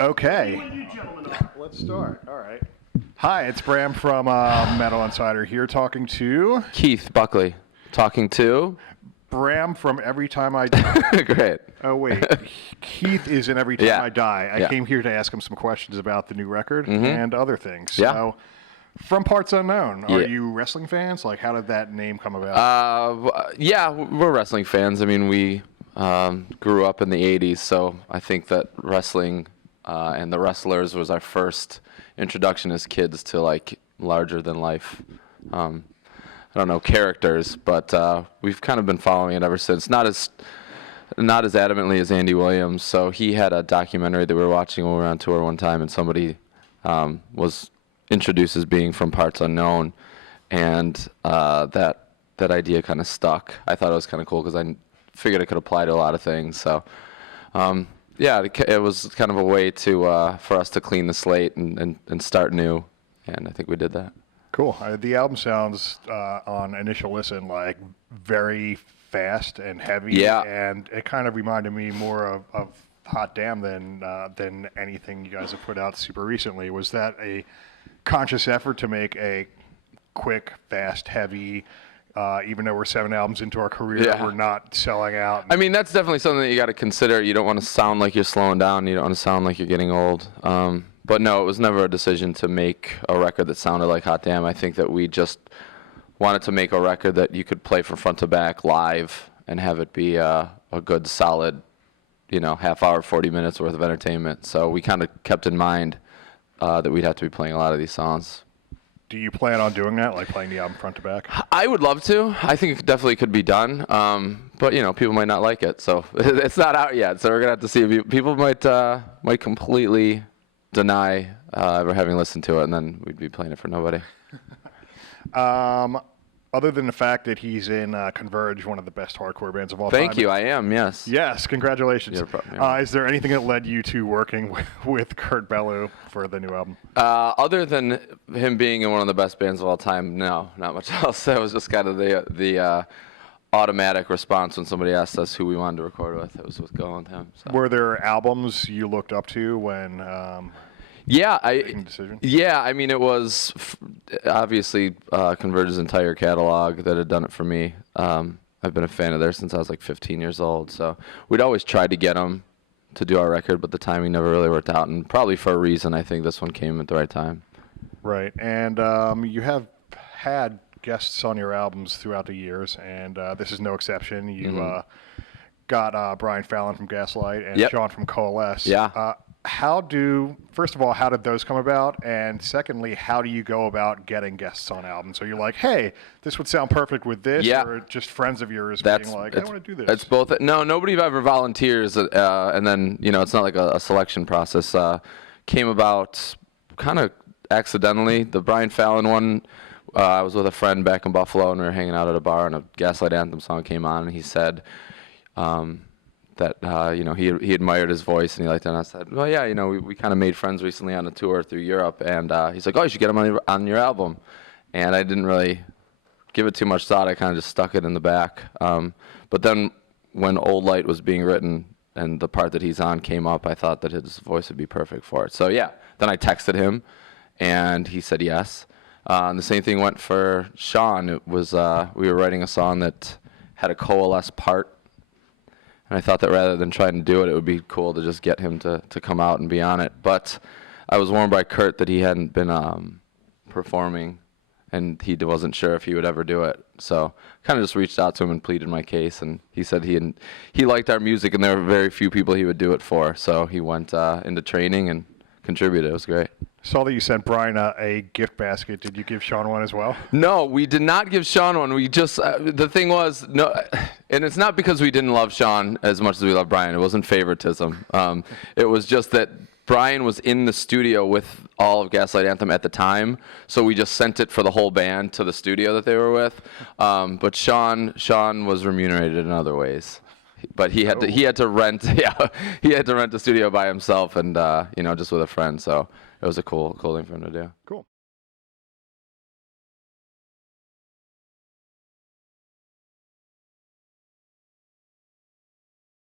Okay, let's start. All right. Hi, it's Bram from Metal Insider here talking to Keith Buckley, talking to Bram from Every Time I Die. Great. Oh, wait. Keith is in Every Time Yeah. I Die. I Yeah. came here to ask him some questions about the new record Mm-hmm. and other things. Yeah. So, from Parts Unknown, are Yeah. you wrestling fans? Like, how did that name come about? Yeah, we're wrestling fans. I mean, we grew up in the 80s, so I think that wrestling and the wrestlers was our first introduction as kids to, like, larger than life, I don't know, characters, but we've kind of been following it ever since. Not as adamantly as Andy Williams. So he had a documentary that we were watching when we were on tour one time, and somebody was introduced as being from Parts Unknown, and that idea kind of stuck. I thought it was kind of cool because I figured it could apply to a lot of things. So yeah, it was kind of a way to for us to clean the slate and start new, and I think we did that. Cool. The album sounds, on initial listen, like very fast and heavy. Yeah. And it kind of reminded me more of Hot Damn than anything you guys have put out super recently. Was that a conscious effort to make a quick, fast, heavy, even though we're 7 albums into our career, Yeah. we're not selling out? I mean, that's definitely something that you got to consider. You don't want to sound like you're slowing down. You don't want to sound like you're getting old. But no, it was never a decision to make a record that sounded like Hot Damn. I think that we just wanted to make a record that you could play from front to back live and have it be a good, solid, half hour, 40 minutes worth of entertainment. So we kind of kept in mind that we'd have to be playing a lot of these songs. Do you plan on doing that, like playing the album front to back? I would love to. I think it definitely could be done. But people might not like it, so it's not out yet. So we're gonna have to see. People might completely deny ever having listened to it, and then we'd be playing it for nobody. Other than the fact that he's in Converge, one of the best hardcore bands of all time. Thank you. I am. Yes. Yes, congratulations. Yeah. Is there anything that led you to working with Kurt Ballou for the new album? Other than him being in one of the best bands of all time, no, not much else. That was just kind of the automatic response when somebody asked us who we wanted to record with. It was with going with him. So. Were there albums you looked up to when Yeah, making a decision? Yeah, I mean, it was obviously Converge's entire catalog that had done it for me. I've been a fan of theirs since I was like 15 years old, so we'd always tried to get them to do our record, but the timing never really worked out, and probably for a reason. I think this one came at the right time. Right, and you have had guests on your albums throughout the years, and this is no exception. You got Brian Fallon from Gaslight and Yep. Sean from Coalesce. Yeah. First of all, how did those come about? And secondly, how do you go about getting guests on albums? So you're like, hey, this would sound perfect with this, Yeah. or just friends of yours That's being like, I want to do this? It's both. No, nobody ever volunteers, and then it's not like a selection process. Came about kind of accidentally. The Brian Fallon one, I was with a friend back in Buffalo, and we were hanging out at a bar, and a Gaslight Anthem song came on, and he said that he admired his voice and he liked it. And I said, well, yeah, we kind of made friends recently on a tour through Europe, and he's like, oh, you should get him on your album. And I didn't really give it too much thought. I kind of just stuck it in the back. But then when Old Light was being written and the part that he's on came up, I thought that his voice would be perfect for it. So yeah, then I texted him, and he said yes. And the same thing went for Sean. It was we were writing a song that had a Coalesce part. And I thought that rather than trying to do it, it would be cool to just get him to come out and be on it. But I was warned by Kurt that he hadn't been performing, and he wasn't sure if he would ever do it. So kind of just reached out to him and pleaded my case, and he said he liked our music, and there were very few people he would do it for. So he went into training and contributed. It was great. Saw that you sent Brian a gift basket. Did you give Sean one as well? No, we did not give Sean one. We just the thing was no, and it's not because we didn't love Sean as much as we love Brian. It wasn't favoritism. It was just that Brian was in the studio with all of Gaslight Anthem at the time, so we just sent it for the whole band to the studio that they were with. But Sean was remunerated in other ways. But he had to rent the studio by himself, and just with a friend. So it was a cool thing for him to do. Cool.